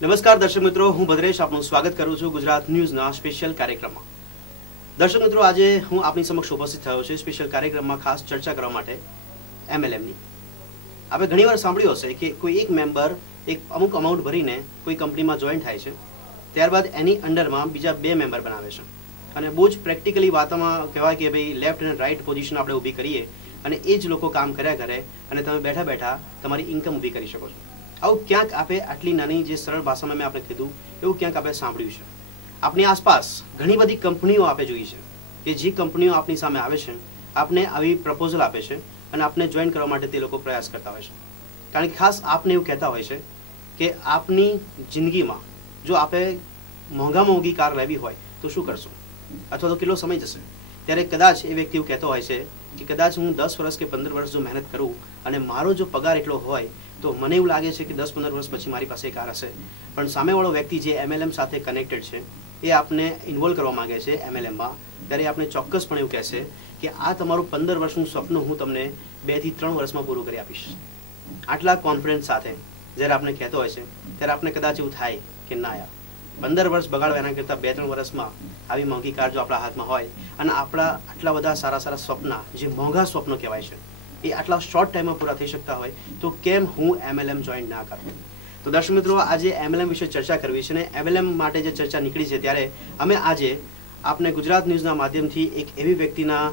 નમસ્કાર દર્શક મિત્રો, હું ભદ્રેશ આપનું સ્વાગત કરું છું ગુજરાત ન્યૂઝના સ્પેશિયલ કાર્યક્રમમાં. દર્શક મિત્રો, આજે હું આપની સમક્ષ ઉપસ્થિત થયો છું સ્પેશિયલ કાર્યક્રમમાં ખાસ ચર્ચા કરવા માટે એમએલએમની. આપણે ઘણીવાર સાંભળ્યું હશે કે કોઈ એક મેમ્બર એક અમુક અમાઉન્ટ ભરીને કોઈ કંપનીમાં જોઈન થાય છે, ત્યારબાદ એની અંડરમાં બીજા 2 મેમ્બર બનાવે છે અને બહુ જ પ્રેક્ટિકલી વાતોમાં કહેવાય કે ભાઈ લેફ્ટ અને રાઈટ પોઝિશન આપણે ઊભી કરીએ અને એ જ લોકો કામ કર્યા કરે અને તમે બેઠા બેઠા તમારી ઇન્કમ ઊભી કરી શકો છો. આવું ક્યાંક આપણે આટલી નાની જે સરળ ભાષામાં મેં આપણે કીધું એવું ક્યાંક આપણે સાંભળ્યું છે. આપણી આસપાસ ઘણી બધી કંપનીઓ આપણે જોઈ છે કે જે કંપનીઓ આપણી સામે આવે છે, આપને આવી પ્રપોઝલ આપે છે અને આપને જોઈન કરવા માટે તે લોકો પ્રયાસ કરતા હોય છે. કારણ કે ખાસ આપને એવું કહેતા હોય છે કે આપની જિંદગીમાં જો આપણે મોંઘી કાર લેવી હોય તો શું કરશો અથવા તો કેટલો સમય જશે, ત્યારે કદાચ એ વ્યક્તિ એવું કહેતો હોય છે કે કદાચ હું 10 વર્ષ કે 15 વર્ષ જો મહેનત કરું અને મારો જો પગાર એટલો હોય તો મને એવું લાગે છે કે 10-15 વર્ષ પછી મારી પાસે કાર હશે. પણ સામેવાળો વ્યક્તિ જે એમએલએમ સાથે કનેક્ટેડ છે એ આપને ઇન્વોલ્વ કરવા માંગે છે એમએલએમમાં, ત્યારે આપણે ચોક્કસપણે એવું કહેશે કે આ તમારું 15 વર્ષનું સપનું હું તમને 2 થી 3 વર્ષમાં પૂરું કરી આપીશ. આટલા કોન્ફિડન્સ સાથે જ્યારે આપણે કહેતો હોય છે ત્યારે આપણે કદાચ એવું થાય કે ના યાર, 15 વર્ષ બગાડવા એના કરતાં 2-3 વર્ષમાં આવી મોંઘી કાર જો આપણા હાથમાં હોય અને આપણા આટલા બધા સારા સ્વપ્ના, જે મોંઘા સ્વપ્નો કહેવાય છે, એ આટલા શોર્ટ ટાઈમમાં પૂરા થઈ શકતા હોય તો કેમ હું એમએલએમ જોઈન ના કરું. તો દર્શક મિત્રો, આજે એમએલએમ વિશે ચર્ચા કરવી છે અને એમએલએમ માટે જે ચર્ચા નીકળી છે ત્યારે અમે આજે આપને ગુજરાત ન્યૂઝના માધ્યમથી એક એવી વ્યક્તિના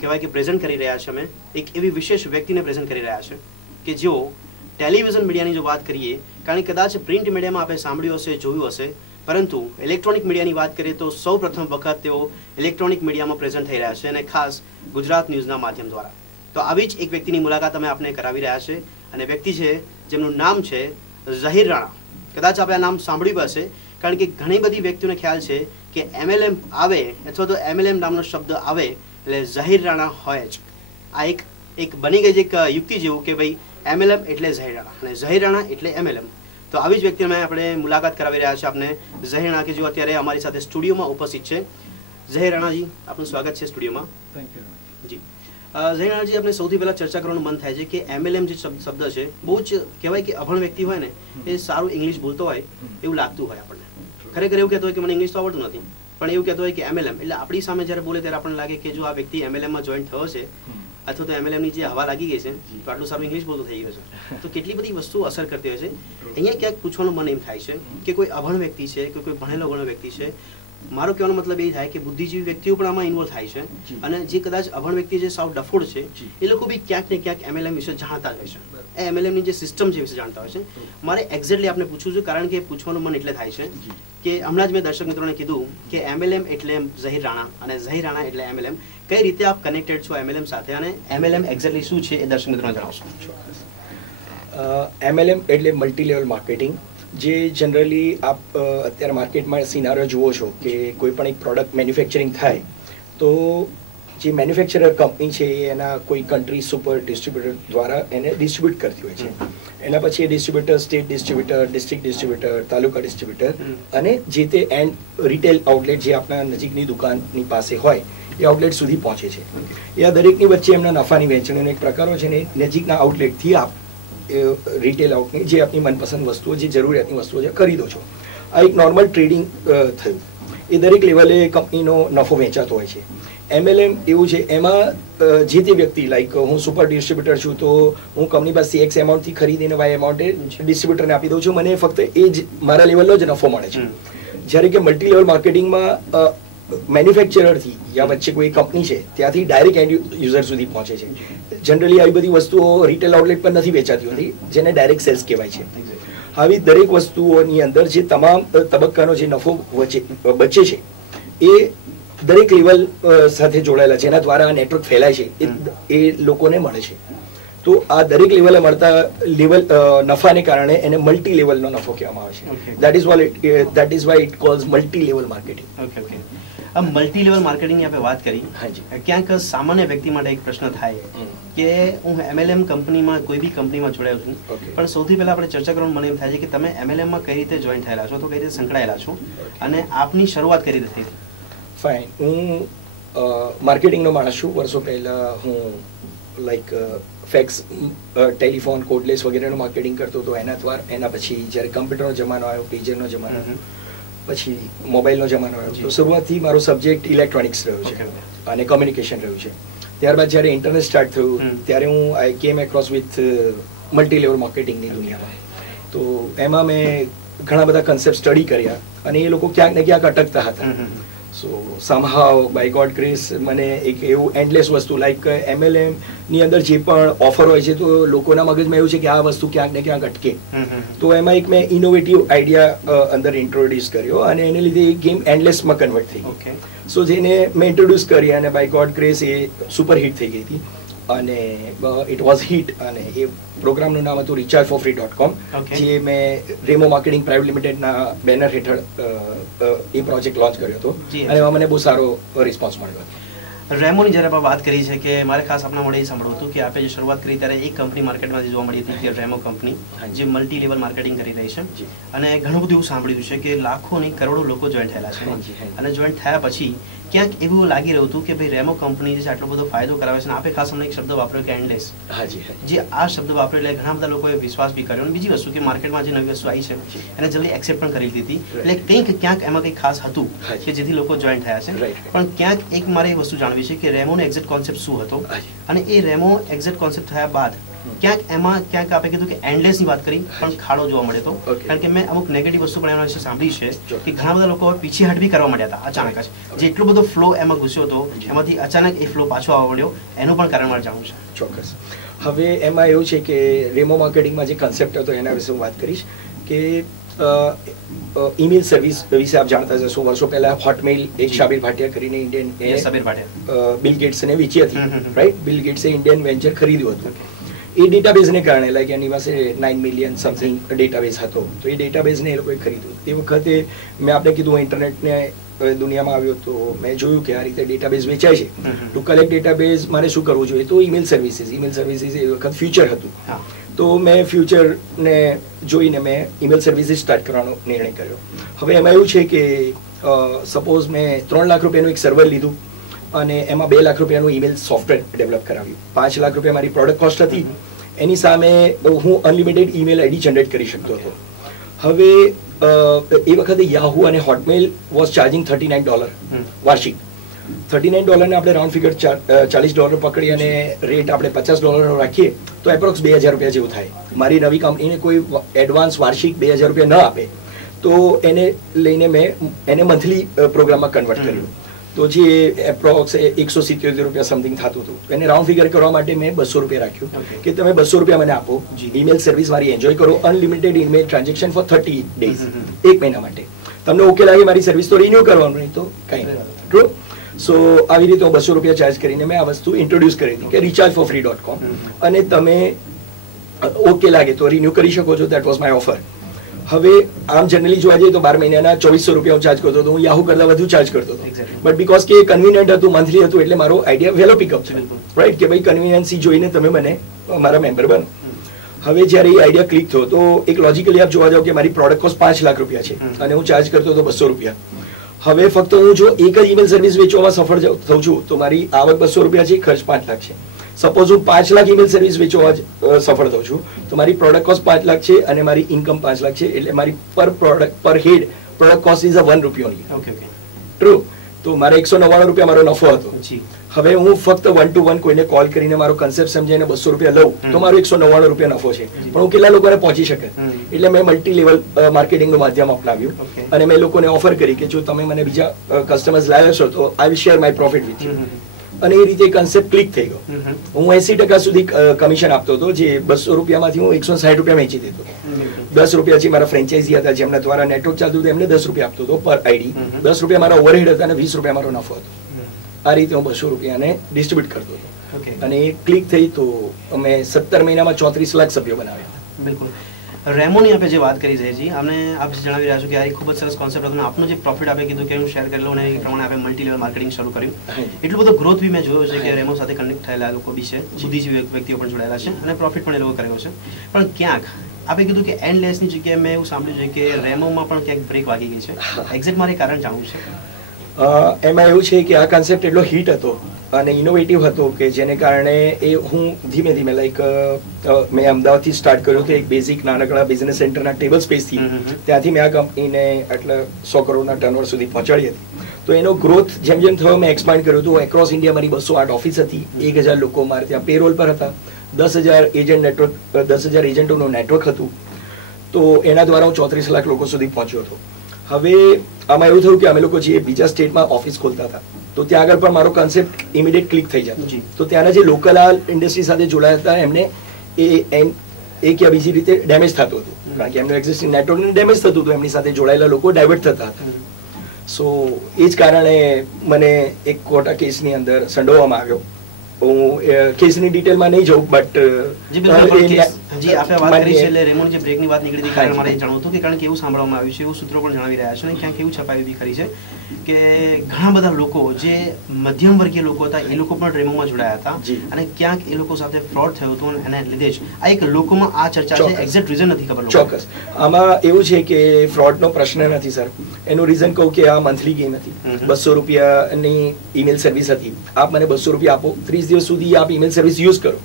કહેવાય કે પ્રેઝન્ટ કરી રહ્યા છે. અમે એક એવી વિશેષ વ્યક્તિને પ્રેઝન્ટ કરી રહ્યા છે કે જેઓ ટેલિવિઝન મીડિયાની જો વાત કરીએ, કારણ કે કદાચ પ્રિન્ટ મીડિયામાં આપણે સાંભળ્યું હશે, જોયું હશે, પરંતુ ઇલેક્ટ્રોનિક મીડિયાની વાત કરીએ તો સૌ પ્રથમ વખત તેઓ ઇલેક્ટ્રોનિક મીડિયામાં પ્રેઝન્ટ થઈ રહ્યા છે અને ખાસ ગુજરાત ન્યૂઝના માધ્યમ દ્વારા. તો આવી જ એક વ્યક્તિની મુલાકાત અમે આપને કરાવી રહ્યા છે અને વ્યક્તિ છે જેમનું નામ છે ઝહીર રાણા. કદાચ આપણે આ નામ સાંભળ્યું હશે, કારણ કે ઘણી બધી વ્યક્તિઓને ખ્યાલ છે કે એમએલએમ આવે અથવા તો એમએલએમ નામનો શબ્દ આવે એટલે ઝહીર રાણા હોય જ. આ એક બની ગઈ છે એક યુક્તિ જેવું કે ભાઈ એમએલએમ એટલે ઝહીર રાણા અને ઝહીર રાણા એટલે એમએલએમ. તો આવી જ વ્યક્તિને આપણે મુલાકાત કરાવી રહ્યા છે આપને ઝહીર રાણા, કે જો અત્યારે અમારી સાથે સ્ટુડિયોમાં ઉપસ્થિત છે. ઝહીર રાણાજી, આપનું સ્વાગત છે સ્ટુડિયોમાં. થેન્ક યુ જી. ઝહીર રાણાજી, આપણે સૌથી પહેલા ચર્ચા કરવાનું મન થાય છે કે એમએલએમ જે શબ્દ છે, બહુ જ કહેવાય કે અભણ વ્યક્તિ હોય ને એ સારું ઇંગ્લિશ બોલતો હોય એવું લાગતું હોય આપણને. ખરેખર એવું કહેતો હોય કે મને ઇંગ્લિશ તો આવડતું નથી, પણ એવું કહેતો હોય કે એમએલએમ એટલે આપણી સામે જ્યારે બોલે ત્યારે આપણને લાગે કે જો આ વ્યક્તિ એમએલએમમાં જોઈન થયો છે અથવા તો એમએલએમની જે હવા લાગી ગઈ છે તો આટલું સારું ઇંગ્લિશ બોલતો થઈ ગયો છે. તો કેટલી બધી વસ્તુઓ અસર કરતી હોય છે. અહીંયા ક્યાંક પૂછવાનું મન એમ થાય છે કે કોઈ અભણ વ્યક્તિ છે કે કોઈ ભણેલો ગણો વ્યક્તિ છે, મારો કહેવાનો મતલબ એ થાય કે બુદ્ધિજીવી વ્યક્તિઓ પણ આમાં ઇન્વોલ્વ થાય છે અને જે કદાચ અભણ વ્યક્તિ જે સાવ ડફોડ છે એ લોકો બી ક્યાંક ને ક્યાંક એમએલએમ વિશે જાણતા જ હોય છે, એ એમએલએમની જે સિસ્ટમ છે વિશે જાણતા હોય છે. મારે એક્ઝેક્ટલી આપને પૂછવું છે, કારણ કે પૂછવાનું મન એટલે થાય છે કે હમણાં જ મેં દર્શક મિત્રોને કીધું કે એમએલએમ એટલે ઝહીર રાણા અને ઝહીર રાણા એટલે એમએલએમ. કઈ રીતે આપ કનેક્ટેડ છો એમએલએમ સાથે અને એમએલએમ એક્ઝેક્ટલી શું છે એ દર્શક મિત્રોને જણાવશો? એમએલએમ એટલે મલ્ટી લેવલ માર્કેટિંગ, જે જનરલી આપ અત્યારે માર્કેટમાં સિનારીઓ જુઓ છો કે કોઈ પણ એક પ્રોડક્ટ મેન્યુફેક્ચરિંગ થાય તો જે મેન્યુફેક્ચરર કંપની છે એના કોઈ કન્ટ્રી સુપર ડિસ્ટ્રીબ્યુટર દ્વારા એને ડિસ્ટ્રીબ્યુટ કરતી હોય છે. એના પછી એ distributor, state distributor, district distributor, taluka distributor અને જે તે એન્ડ રિટેલ આઉટલેટ જે આપણા નજીકની દુકાનની પાસે હોય એ આઉટલેટ સુધી પહોંચે છે. એ આ દરેકની વચ્ચે એમના નફાની વહેંચણીનો એક પ્રકારો છે ને નજીકના આઉટલેટથી આપ રિટેલ આઉટની જે આપની મનપસંદ વસ્તુઓ, જે જરૂરિયાતની વસ્તુઓ છે ખરીદો છો. આ એક નોર્મલ ટ્રેડિંગ થયું. એ દરેક લેવલે કંપનીનો નફો વહેંચાતો હોય છે. એમએલએમ એવું છે, એમાં જે તે વ્યક્તિ, લાઈક હું સુપર ડિસ્ટ્રીબ્યુટર છું તો હું કંપની પાસે એક્સ એમાઉન્ટથી ખરીદીને વાય એમાઉન્ટે ડિસ્ટ્રીબ્યુટરને આપી દઉં છું, મને ફક્ત એ જ મારા લેવલનો જ નફો મળે છે. જ્યારે કે મલ્ટી લેવલ માર્કેટિંગમાં મેન્યુફેક્ચરરથી યા વચ્ચે કોઈ કંપની છે ત્યાંથી ડાયરેક્ટ એન્ડ યુઝર સુધી પહોંચે છે. જનરલી આવી બધી વસ્તુઓ રિટેલ આઉટલેટ પર નથી વેચાતી હોતી, જેને ડાયરેક્ટ સેલ્સ કહેવાય છે. આવી દરેક વસ્તુઓની અંદર જે તમામ તબક્કાનો જે નફો બચે છે એ દરેક લેવલ સાથે જોડાયેલા છે, એના દ્વારા નેટવર્ક ફેલાય છે, એ લોકોને મળે છે. તો આ દરેક લેવલે મળતા લેવલ નફાને કારણે એને મલ્ટી લેવલનો નફો કહેવામાં આવે છે. That is why it calls multi level marketing. Okay okay. આ મલ્ટી લેવલ માર્કેટિંગની આપણે વાત કરી, ક્યાંક સામાન્ય વ્યક્તિ માટે એક પ્રશ્ન થાય કે હું એમએલએમ કંપનીમાં કોઈ બી કંપનીમાં જોડાયો છું, પણ સૌથી પહેલા આપણે ચર્ચા કરવાનું મને એમ થાય છે કે તમે એમએલએમમાં કઈ રીતે જોઈન થયેલા છો, તો કઈ રીતે સંકળાયેલા છો અને આપની શરૂઆત કઈ રીતે થઈ? ફાઇન. હું માર્કેટિંગનો માણસ છું. વર્ષો પહેલાં હું લાઈક ફેક્સ, ટેલિફોન, કોડલેસ વગેરેનું માર્કેટિંગ કરતો હતો. એના પછી જ્યારે કમ્પ્યુટરનો જમાનો આવ્યો, પેજરનો જમાનો આવ્યો, પછી મોબાઈલનો જમાનો આવ્યો, તો શરૂઆતથી મારો સબ્જેક્ટ ઇલેક્ટ્રોનિક્સ રહ્યો છે અને કોમ્યુનિકેશન રહ્યું છે. ત્યારબાદ જ્યારે ઇન્ટરનેટ સ્ટાર્ટ થયું ત્યારે હું આઈ કેમ એક્રોસ વિથ મલ્ટી લેવલ માર્કેટિંગની દુનિયામાં. તો એમાં મેં ઘણા બધા કન્સેપ્ટ સ્ટડી કર્યા અને એ લોકો ક્યાંક ને ક્યાંક અટકતા હતા. સો સમહાવ બાય ગોડ ગ્રેસ મને એક એવું એન્ડલેસ વસ્તુ લાઈક MLM ની અંદર જે પણ ઓફર હોય છે તો લોકોના મગજમાં એવું છે કે આ વસ્તુ ક્યાંક ને ક્યાંક અટકે. તો એમાં એક મેં ઇનોવેટિવ આઈડિયા અંદર ઇન્ટ્રોડ્યુસ કર્યો અને એને લીધે એ ગેમ એન્ડલેસમાં કન્વર્ટ થઈ ગઈ. સો જેને મેં ઇન્ટ્રોડ્યુસ કરી અને બાય ગોડ ગ્રેસ એ સુપર હિટ થઈ ગઈ હતી અને ઇટ વોઝ હિટ. અને એ પ્રોગ્રામનું નામ હતું rechargeforfree.com, જે મેં રેમો માર્કેટિંગ પ્રાઇવેટ લિમિટેડના બેનર હેઠળ એ પ્રોજેક્ટ લોન્ચ કર્યો હતો અને એમાં મને બહુ સારો રિસ્પોન્સ મળ્યો. રેમોની જ્યારે આપણે વાત કરી છે કે મારે ખાસ આપણા મળે એ સાંભળવું હતું કે આપણે જે શરૂઆત કરી ત્યારે એક કંપની માર્કેટમાં જે જોવા મળી હતી કે રેમો કંપની જે મલ્ટી લેવલ માર્કેટિંગ કરી રહી છે અને ઘણું બધું એવું સાંભળ્યું છે કે લાખો નહીં કરોડો લોકો જોઈન્ટ થયેલા છે અને જોઈન્ટ થયા પછી ક્યાંક એવું લાગી રહ્યું હતું કે ભાઈ રેમો કંપની જે આટલો બધો ફાયદો કરાવે છે. આપણે ખાસ અમને એક શબ્દ વાપર્યો કે એન્ડલેસ. જે આ શબ્દ વાપર્યો એટલે ઘણા બધા લોકોએ વિશ્વાસ બી કર્યો. અને બીજી વસ્તુ કે માર્કેટમાં જે નવી વસ્તુ આવી છે એને જલ્દી એક્સેપ્ટ પણ કરી લીધી હતી. એટલે કંઈક ક્યાંક એમાં કંઈક ખાસ હતું કે જેથી લોકો જોઈન્ટ થયા છે. પણ ક્યાંક એક મારે એ વસ્તુ જાણવી છે કે રેમોનો એક્ઝેક્ટ કોન્સેપ્ટ શું હતો અને એ રેમો એક્ઝેક્ટ કોન્સેપ્ટ થયા બાદ ક્યાંક એમાં ક્યાંક આપણે કીધું કે એન્ડલેસની વાત કરી પણ ખાડો જોવા મળ્યો હતો. કારણ કે મેં અમુક નેગેટિવ વસ્તુ પણ એના વિશે સાંભળી છે કે ઘણા બધા લોકો પીછી હટ બી કરવા માંડ્યા હતા અચાનક જ. જે એટલો બધો ફ્લો એમાં ઘૂસ્યો હતો એમાંથી અચાનક એ ફ્લો પાછો આવવા મળ્યો. એનું પણ કારણ મારે જાણવું છે. ચોક્કસ. હવે એમાં એવું છે કે રેમો માર્કેટિંગમાં જે કન્સેપ્ટ હતો એના વિશે હું વાત કરીશ કે ઈમેલ સર્વિસ વિશે આપ જાણતા જશો. વર્ષો પહેલા હોટમેલ એક શાબિર ભાટિયા કરીને ઇન્ડિયન બિલ ગેટ્સને વેચી હતી, રાઈટ? બિલ ગેટ્સે ઇન્ડિયન વેન્ચર ખરીદ્યું હતું. એ ડેટાબેઝને કારણે લાઈક એની પાસે 9 મિલિયન સમથિંગ ડેટાબેઝ હતો. તો એ ડેટાબેઝને એ લોકોએ ખરીદ્યું. એ વખતે મેં આપણે કીધું ઇન્ટરનેટને દુનિયામાં આવ્યો તો મેં જોયું કે આ રીતે ડેટાબેઝ વેચાય છે. ટુ કલેક્ટ ડેટાબેઝ મારે શું કરવું જોઈએ? તો ઈમેલ સર્વિસીસ એ વખત ફ્યુચર હતું. તો મેં ફ્યુચરને જોઈને મેં ઈમેલ સર્વિસીસ સ્ટાર્ટ કરવાનો નિર્ણય કર્યો. હવે એમાં એવું છે કે સપોઝ મેં 3 લાખ રૂપિયાનું એક સર્વર લીધું અને એમાં 2 લાખ રૂપિયાનું ઈમેલ સોફ્ટવેર ડેવલપ કરાવ્યું. 5 લાખ રૂપિયા મારી પ્રોડક્ટ કોસ્ટ હતી. એની સામે હું અનલિમિટેડ ઈમેલ આઈડી જનરેટ કરી શકતો હતો. હવે એ વખતે યાહુ અને હોટમેલ વોઝ ચાર્જિંગ $39 વાર્ષિક. $39 આપણે રાઉન્ડ ફિગર $40 પકડી અને રેટ આપણે $50 રાખીએ તો એપ્રોક્સ 2000 રૂપિયા જેવું થાય. મારી નવી કંપનીને કોઈ એડવાન્સ વાર્ષિક 2000 રૂપિયા ન આપે તો એને લઈને મેં એને મંથલી પ્રોગ્રામમાં કન્વર્ટ કર્યું. તો જે એપ્રોક્સ 177 રૂપિયા સમથિંગ થતું હતું. એને રાઉન્ડ ફિગર કરવા માટે મેં 200 રૂપિયા રાખ્યું કે તમે 200 રૂપિયા મને આપો, ઈમેલ સર્વિસ મારી એન્જોય કરો, unlimited email transaction for 30 days, 1 મહિના માટે. તમને ઓકે લાગે મારી સર્વિસ તો રિન્યુ કરવાનું, નહીં તો કંઈ નહીં. ટ્રુ. સો આવી રીતે હું 200 રૂપિયા ચાર્જ કરીને મેં આ વસ્તુ ઇન્ટ્રોડ્યુસ કરી હતી કે rechargeforfree.com અને તમે ઓકે લાગે તો રિન્યુ કરી શકો છો. That was my offer. હવે આમ જનરલી જોવા જઈએ તો 12 મહિનાના 2400 રૂપિયા હું ચાર્જ કરતો હતો. હું યાહુ કરતા વધુ ચાર્જ કરતો હતો. બટ બીકોઝ કે કન્વીનિયન્ટ હતું, મંથલી હતું, એટલે મારો આઈડિયા વહેલો પિકઅપ છે, રાઈટ? કે ભાઈ કન્વીનિયન્સી જોઈને તમે મને મારા મેમ્બર બનો. હવે જ્યારે એ આઈડિયા ક્લિક થયો તો એક લોજિકલી આપ જોવા જાવ કે મારી પ્રોડક્ટ કોસ્ટ 5 લાખ રૂપિયા છે અને હું ચાર્જ કરતો હતો 200 રૂપિયા. હવે ફક્ત હું જો એક જ ઈમેલ સર્વિસ વેચવામાં સફળ થઉં છું તો મારી આવક 200 રૂપિયા છે, ખર્ચ 5 લાખ છે. સપોઝ હું 5 લાખ ઈમેલ સર્વિસ વેચવા સફળ થઉં છું તો મારી પ્રોડક્ટ કોસ્ટ 5 લાખ છે અને મારી ઇન્કમ 5 લાખ છે. એટલે મારી પર પ્રોડક્ટ પર head product cost is ₹1 only. True. તો મારે 199 રૂપિયા મારો નફો હતો. હવે હું ફક્ત 1 to 1 કોઈને કોલ કરીને મારો કન્સેપ્ટ સમજીને 200 રૂપિયા લઉં તો મારો 199 રૂપિયા નફો છે. પણ હું કેટલા લોકોને પહોંચી શકે? એટલે મેં મલ્ટી લેવલ માર્કેટિંગનું માધ્યમ અપનાવ્યું અને મેં લોકોને ઓફર કરી કે જો તમે મને બીજા કસ્ટમર્સ લાવ્યા છો તો I will share my profit with you. અને એ રીતે કન્સેપ્ટ ક્લિક થઈ ગયો. હું 80% સુધી કમિશન આપતો હતો. જે 200 રૂપિયામાંથી હું 160 રૂપિયા વેચી દેતો. 10 રૂપિયા જે મારા ફ્રેન્ચાઇઝી હતા જેમના દ્વારા નેટવર્ક ચાલતું હતું એમને 10 રૂપિયા આપતો હતો પર આઈડી. 10 રૂપિયા મારા ઓવરહેડ હતા અને 20 રૂપિયા મારો નફો હતો. આ રીતે હું 200 રૂપિયાને ડિસ્ટ્રીબ્યુટ કરતો હતો અને એ ક્લિક થઈ તો અમે 17 મહિનામાં 34 લાખ સભ્યો બનાવ્યા. બિલકુલ. રેમોની આપણે જે વાત કરી છે જી, અમને આપ જણાવી રહ્યા છો કે આ એક ખૂબ જ સરસ કોન્સેપ્ટ હતો. આપનો જે પ્રોફિટ આપે કીધું કે હું શેર કરી લઉં અને એ પ્રમાણે આપણે મલ્ટી લેવલ માર્કેટિંગ શરૂ કર્યું. એટલું બધો ગ્રોથ બી મેં જોયો છે કે રેમો સાથે કનેક્ટ થયેલા લોકો બી છે, બુદ્ધિજીવી વ્યક્તિઓ પણ જોડાયેલા છે અને પ્રોફિટ પણ એ લોકો કર્યો છે. પણ ક્યાંક આપણે કીધું કે એન્ડલેસની જગ્યાએ મેં એવું સાંભળ્યું છે કે રેમોમાં પણ ક્યાંક બ્રેક વાગી ગઈ છે. એક્ઝેક્ટ મારે કારણ જાણવું છે. એમાં એવું છે કે આ કન્સેપ્ટ એટલો હિટ હતો અને ઇનોવેટિવ હતો કે જેને કારણે એ હું ધીમે ધીમે લાઈક મેં અમદાવાદથી સ્ટાર્ટ કર્યું હતું એક બેઝિક નાનકડા બિઝનેસ સેન્ટરના ટેબલ સ્પેસથી. ત્યાંથી મેં આ કંપનીને એટલે 100 કરોડના ટર્નઓવર સુધી પહોંચાડી હતી. તો એનો ગ્રોથ જેમ જેમ થયો મેં એક્સપાન્ડ કર્યું હતું. એક્રોસ ઇન્ડિયા મારી 208 ઓફિસ હતી, 1000 લોકો મારે ત્યાં પેરોલ પર હતા, 10,000 એજન્ટ નેટવર્ક, 10,000 એજન્ટોનું નેટવર્ક હતું. તો એના દ્વારા હું 34 લાખ લોકો સુધી પહોંચ્યો હતો. હવે આમાં એવું થયું કે અમે લોકો જે બીજા સ્ટેટમાં ઓફિસ ખોલતા હતા તો ત્યાં આગળ પણ મારો કન્સેપ્ટ ઇમિડિયેટ ક્લિક થઈ જતો. તો ત્યાંના જે લોકલ આ ઇન્ડસ્ટ્રી સાથે જોડાયા હતા એમને એ કે બીજી રીતે ડેમેજ થતું હતું, કારણ કે એમનું એક્ઝિસ્ટિંગ નેટવર્કને ડેમેજ થતું હતું, એમની સાથે જોડાયેલા લોકો ડાયવર્ટ થતા હતા. સો એ જ કારણે મને એક કોર્ટ કેસની અંદર સંડોવવામાં આવ્યો. હું કેસની ડિટેલમાં નહીં જઉં, બટ જી આપણે વાત કરી છે એટલે રેમોન જે બ્રેકની વાત નીકળી હતી કારણ મારે જાણવું હતું કે કારણ કે એવું સાંભળવામાં આવ્યું છે, એવું સૂત્રો પણ જણાવી રહ્યા છે અને ક્યાંક એવું છપાયું બી ખરી છે કે ઘણા બધા લોકો જે મધ્યમ વર્ગીય લોકો હતા એ લોકો પણ રેમોમાં જોડાયા હતા અને ક્યાંક એ લોકો સાથે ફ્રોડ થયો હતો અને એના લીધે જ આ એક લોકોમાં આ ચર્ચા છે. એક્ઝેક્ટ રીઝન નથી ખબર. ચોક્કસ આમાં એવું છે કે ફ્રોડનો પ્રશ્ન નથી સર. એનું રીઝન કહું કે આ મંથલી ગેમ હતી. 200 રૂપિયાની ઈમેલ સર્વિસ હતી. આપ મને 200 રૂપિયા આપો, 30 દિવસ સુધી આપ ઈમેલ સર્વિસ યુઝ કરો.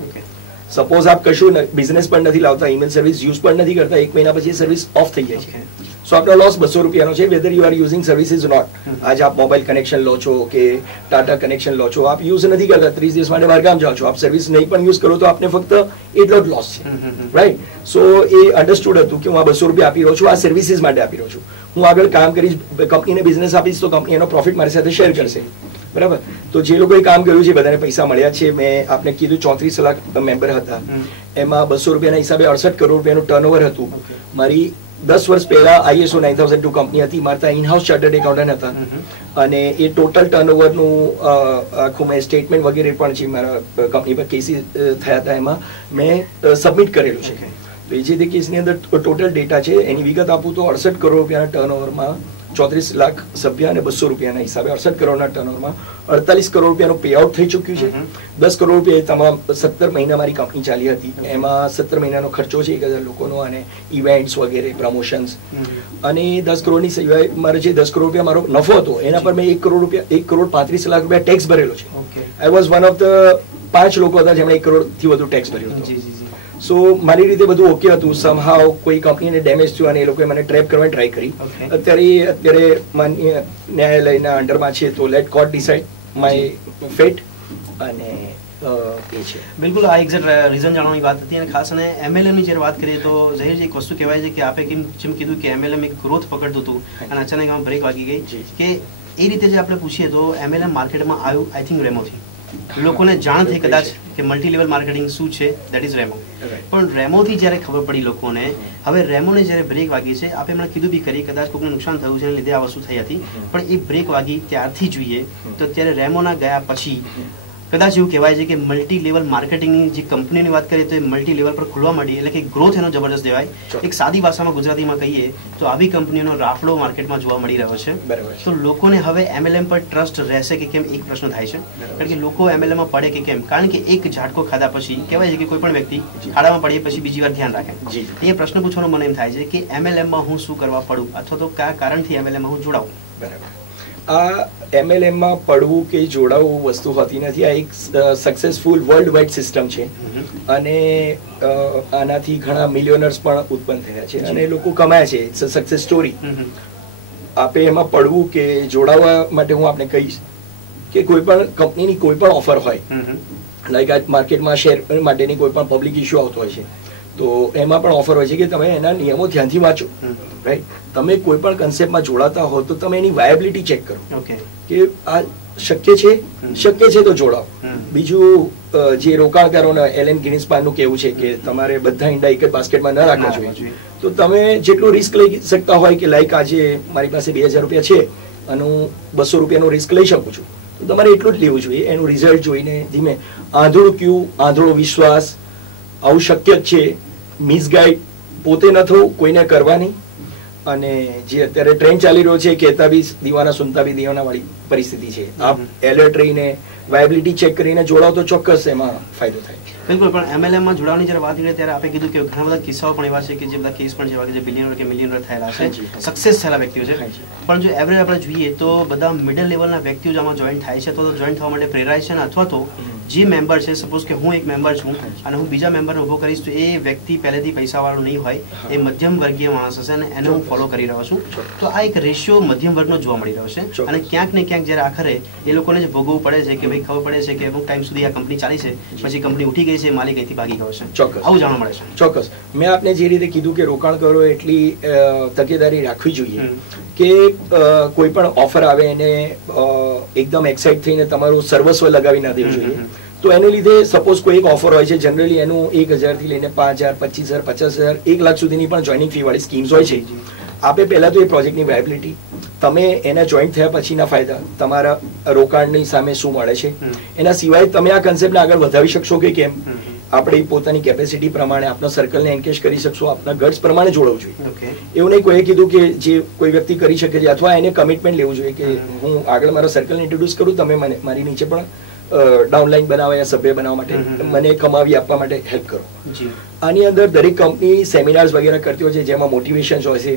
સપોઝ આપ કશું બિઝનેસ પણ નથી લાવતા, ઈમેલ સર્વિસ યુઝ પણ નથી કરતા, 1 મહિના પછી સર્વિસ ઓફ થઈ જાય છે. સો આપનો લોસ 200 રૂપિયાનો છે, whether you are using service is not. આજે આપ મોબાઈલ કનેક્શન લો છો કે ટાટા કનેક્શન લો છો, આપ યુઝ નથી કરતા, 30 દિવસ માટે બહારગામ જાઓ છો, આપ સર્વિસ નહીં પણ યુઝ કરો તો આપને ફક્ત એટલો જ લોસ છે, રાઈટ. સો એ અન્ડરસ્ટુડ હતું કે હું આ 200 રૂપિયા આપી રહ્યો છું, આ સર્વિસીસ માટે આપી રહ્યો છું. હું આગળ કામ કરીશ, કંપનીને બિઝનેસ આપીશ તો કંપની એનો પ્રોફિટ મારી સાથે શેર કરશે, બરાબર. તો જે લોકોએ કામ કર્યું છે બધાને પૈસા મળ્યા છે. મેં આપને કીધું 34 લાખ મેમ્બર હતા, એમાં 200 રૂપિયાના હિસાબે 68 કરોડ રૂપિયાનું ટર્નઓવર હતું. મારી 10 વર્ષ પહેલા ISO 9002 કંપની હતી, મારા ઇનહાઉસ ચાર્ટર્ડ એકાઉન્ટન્ટ હતા અને એ ટોટલ ટર્નઓવરનું આખું મેં સ્ટેટમેન્ટ વગેરે પણ છે મારા કંપની પર કેસીસ થયા હતા એમાં મેં સબમિટ કરેલું છે. તો એ જે કેસની અંદર ટોટલ ડેટા છે એની વિગત આપું તો 68 કરોડ રૂપિયાના ટર્નઓવરમાં 34 લાખ સભ્ય અને 200 રૂપિયાના હિસાબે 68 કરોડના ટર્નઓવરમાં 48 કરોડ રૂપિયાનું પે આઉટ થઈ ચૂક્યું છે. 10 કરોડ રૂપિયા તમામ 17 મહિના મારી કંપની ચાલી હતી. એમાં 17 મહિનાનો ખર્ચો છે 1000 લોકોનો અને ઇવેન્ટ્સ વગેરે પ્રમોશન્સ. અને 10 કરોડની સિવાય મારે જે 10 કરોડ રૂપિયા મારો નફો હતો એના પર મેં 1 કરોડ 35 લાખ રૂપિયા ટેક્સ ભરેલો છે. I was one of the 5 લોકો હતા જેમણે 1 કરોડથી વધુ ટેક્સ ભર્યો હતો. સો મારી રીતે બધું ઓકે હતું. સમહાવ કોઈ કંપનીને ડેમેજ થયું અને એ લોકોએ મને ટ્રેપ કરવાની ટ્રાય કરી. અત્યારે માન્ય ન્યાયાલયના અંડરમાં છે, તો let court decide my fate. અને એ છે બિલકુલ આ એક્ઝેક્ટ રીઝન જાણવાની વાત હતી. અને ખાસ અને MLM ની જ્યારે વાત કરીએ તો ઝહીરજી એક વસ્તુ કહેવાય છે કે આપે જેમ કીધું કે MLM એક ગ્રોથ પકડતું હતું અને અચાનક આમાં બ્રેક વાગી ગઈ કે એ રીતે જે આપણે પૂછીએ તો MLM માર્કેટમાં આવ્યું આઈ થિંક રેમોથી. લોકોને જાણ થઈ કદાચ કે મલ્ટી લેવલ માર્કેટિંગ શું છે, દેટ ઇઝ રેમો. પણ રેમોથી જ્યારે ખબર પડી લોકોને, હવે રેમોને જ્યારે બ્રેક વાગી છે, આપણે એમણે કીધું બી કરી કદાચ કોઈને નુકસાન થયું છે એને લીધે આ વસ્તુ થઈ હતી, પણ એ બ્રેક વાગી ત્યારથી જોઈએ તો અત્યારે રેમોના ગયા પછી કદાચ એવું કહેવાય છે કે મલ્ટી લેવલ માર્કેટિંગની જે કંપનીની વાત કરીએ તો એ મલ્ટી લેવલ પર ખુલવા માંડી, એટલે કે ગ્રોથ એનો જબરદસ્ત કહેવાય. એક સાદી ભાષામાં ગુજરાતીમાં કહીએ તો આવી કંપનીઓનો રાફડો માર્કેટમાં જોવા મળી રહ્યો છે. તો લોકોને હવે MLM પર ટ્રસ્ટ રહેશે કે કેમ એક પ્રશ્ન થાય છે, કારણ કે લોકો MLM માં પડે કે કેમ, કારણ કે એક ઝાટકો ખાધા પછી કહેવાય છે કે કોઈ પણ વ્યક્તિ ખાડામાં પડે પછી બીજી વાર ધ્યાન રાખે. એ પ્રશ્ન પૂછવાનો મને એમ થાય છે કે MLM માં હું શું કરવા પડું અથવા તો કયા કારણથી MLM માં હું જોડાવું. બરાબર. આ MLM માં પડવું કે જોડાવું વસ્તુ હોતી નથી. આ એક સક્સેસફુલ વર્લ્ડ વાઇડ સિસ્ટમ છે અને આનાથી ઘણા મિલિયનર્સ પણ ઉત્પન્ન થયા છે અને લોકો કમાયા છે. It's a success story. આપે એમાં પડવું કે જોડાવા માટે હું આપને કહીશ કે કોઈ પણ કંપનીની કોઈ પણ ઓફર હોય, લાઈક આ માર્કેટમાં શેર માટેની કોઈ પણ પબ્લિક ઇશ્યુ આવતો હોય છે તો એમાં પણ ઓફર હોય છે કે તમે એના નિયમો ધ્યાનથી વાંચો, રાઈટ. તમે કોઈ પણ કન્સેપ્ટમાં જોડાતા હો તો તમે એની વાયબિલિટી ચેક કરો કે આ શક્ય છે તો જોડાઓ. બીજું જે રોકાણકારોના એલન ગિનિસપાનનું કહેવું છે કે તમારે બધા ઈંડા એક જ બાસ્કેટમાં ન રાખવા જોઈએ. તો તમે જેટલું રિસ્ક લઈ શકતા હોય કે લાઈક આજે મારી પાસે 2000 રૂપિયા છે અને હું 200 રૂપિયાનું રિસ્ક લઈ શકું છું તો તમારે એટલું જ લેવું જોઈએ. એનું રિઝલ્ટ જોઈને ધીમે આંધળું ક્યુ, આંધળો વિશ્વાસ, આવું શક્ય જ છે, મિસગાઈડ પોતે ન થવું, કોઈને કરવા નહીં અને જે અત્યારે ટ્રેન્ડ ચાલી રહ્યો છે કહેતા બી દીવાના સુનતા બી દીવાના વાળી પરિસ્થિતિ છે. આપ એલર્ટ રહીને વાયબિલિટી ચેક કરીને જોડાવ તો ચોક્કસ એમાં ફાયદો થાય. બિલકુલ. પણ એમએલએમ માં જોડાવાની જ્યારે વાત નીકળે ત્યારે આપણે કીધું કે ઘણા બધા કિસ્સાઓ પણ એવા છે કે જે બધા કેસ પણ જેવા કે જે બિલિયનર કે મિલિયનર થયેલા છે, સક્સેસ થયેલા વ્યક્તિઓ છે. પણ જો એવરેજ આપણે જોઈએ તો બધા મિડલ લેવલના વ્યક્તિઓ જ આમાં જોઈન થાય છે, તો જોઈન થવા માટે પ્રેરાય છે ને અથવા તો જે મેમ્બર છે, સપોઝ કે હું એક મેમ્બર છું અને હું બીજા મેમ્બરને ઉભો કરીશ તો એ વ્યક્તિ પહેલેથી પૈસાવાળો નહીં હોય, એ મધ્યમ વર્ગીય માણસ હશે અને એને હું ફોલો કરી રહ્યો છું. તો આ એક રેશિયો મધ્યમ વર્ગનો જોવા મળી રહ્યો છે અને ક્યાંક ને ક્યાંક જ્યારે આખરે એ લોકોને જ ભોગવવું પડે છે કે ભાઈ ખબર પડે છે કે અમુક ટાઈમ સુધી આ કંપની ચાલી છે, પછી કંપની ઉઠી ગઈ છે, માલિક અહીંથી ભાગી ગયો છે. ચોક્કસ આવું જાણવા મળે છે. ચોક્કસ. મેં આપને જે રીતે કીધું કે રોકાણ કરો એટલી તકેદારી રાખવી જોઈએ કે કોઈ પણ ઓફર આવે એને એકદમ એક્સાઇટ થઈને તમારું સર્વસ્વ લગાવી ના દેવું જોઈએ. તો એને લીધે સપોઝ કોઈ એક ઓફર હોય છે, જનરલી એનું 1,000 થી લઈને 5,000, 25,000, 50,000, 1 લાખ સુધીની પણ જોઈનિંગ ફી વાળી સ્કીમ્સ હોય છે. આપે પહેલા તો એ પ્રોજેક્ટની વાયબિલિટી, તમે એના જોઈન થયા પછીના ફાયદા, તમારા રોકાણની સામે શું મળે છે, એના સિવાય તમે આ કન્સેપ્ટને આગળ વધાવી શકશો કે કેમ, આપણી પોતાની કેપેસિટી પ્રમાણે આપણા સર્કલને એન્કેશ કરી શકશો, આપણા ગટ્સ પ્રમાણે જોડવું જોઈએ. એવું નહીં કોઈએ કીધું કે જે કોઈ વ્યક્તિ કરી શકે છે, અથવા એને કમિટમેન્ટ લેવું જોઈએ કે હું આગળ મારા સર્કલને ઇન્ટ્રોડ્યુસ કરું, તમે મને મારી નીચે પણ ડાઉનલાઈન બનાવવા યા સભ્ય બનાવવા માટે મને કમાવી આપવા માટે હેલ્પ કરો. આની અંદર દરેક કંપની સેમિનાર્સ વગેરે કરતી હોય છે જેમાં મોટિવેશન હોય છે.